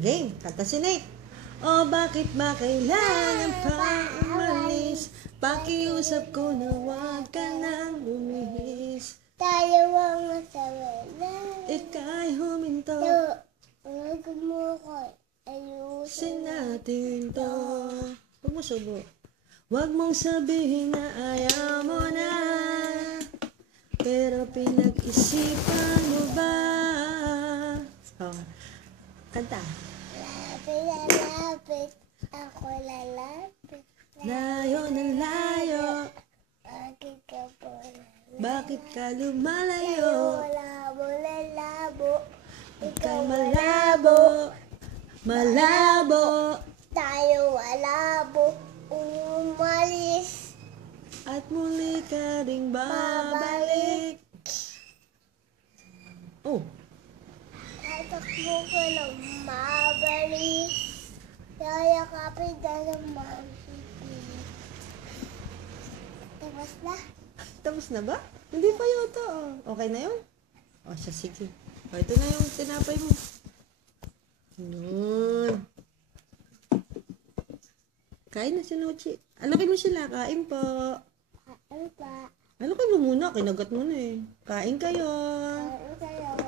Game, kanta si Nate. Oh, bakit ba kailangan pa umalis? Pakiusap ko na huwag ka nang lumihis. Tayo ang masawala. Ika'y huminto. Huwag mo ko ayusin. Natin to. Huwag mo subo. Huwag mong sabihin na ayaw mo na. Pero pinag-isipan mo ba? Oh. Kanta. Lapit, ako lalapit. Layo ng layo. Bakit ka po Bakit ka lumalayo? Malabo. Ika'y malabo. Malabo. Tayo malabo. Umalis. At muli ka ring babalik. Oh. Tatakbo ko lang mabalik. Yayakapin ka naman. Tapos na? Tapos na ba? Hindi pa yata. Okay na yun? O siya, sige. O, ito na yung tinapay mo. Nun. Kain na si Nochi. Alakin mo sila. Kain po. Ano pa? Alakin mo muna. Kinagat mo na eh. Kain kayo. Ano kayo?